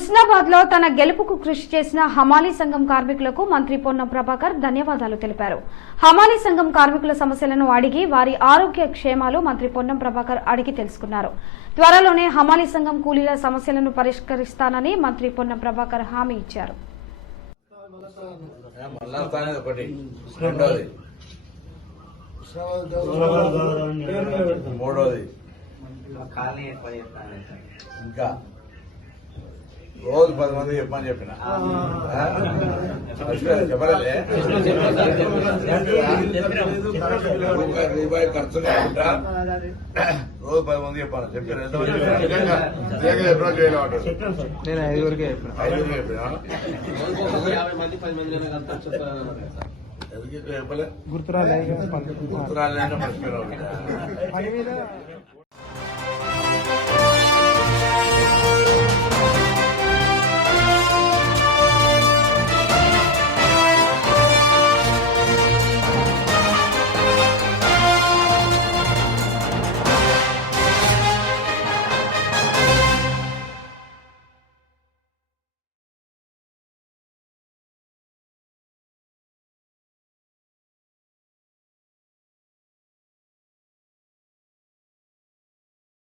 హుస్నాబాద్ లో తన గెలుపుకు కృషి చేసిన హమాలీ సంఘం కార్మికులకు మంత్రి పొన్నం ప్రభాకర్ ధన్యవాదాలు తెలిపారు. హమాలీ సంఘం కార్మికుల సమస్యలను అడిగి వారి ఆరోగ్య క్షేమాలు మంత్రి పొన్నం ప్రభాకర్ అడిగి తెలుసుకున్నారు. త్వరలోనే హమాలీ సంఘం కూలీల సమస్యలను పరిష్కరిస్తానని మంత్రి పొన్నం ప్రభాకర్ హామీ ఇచ్చారు. ఇంకా రోజు 10 మంది చెప్పమని చెప్పిన చెప్పలేదే రూపాయి ఖర్చు లేకుండా రోజు 10 మంది చెప్పాను చెప్పిన నేను 5 చెప్పిన ఎందుకు చెప్పలే గుర్తురాలే మర్చిపోయినా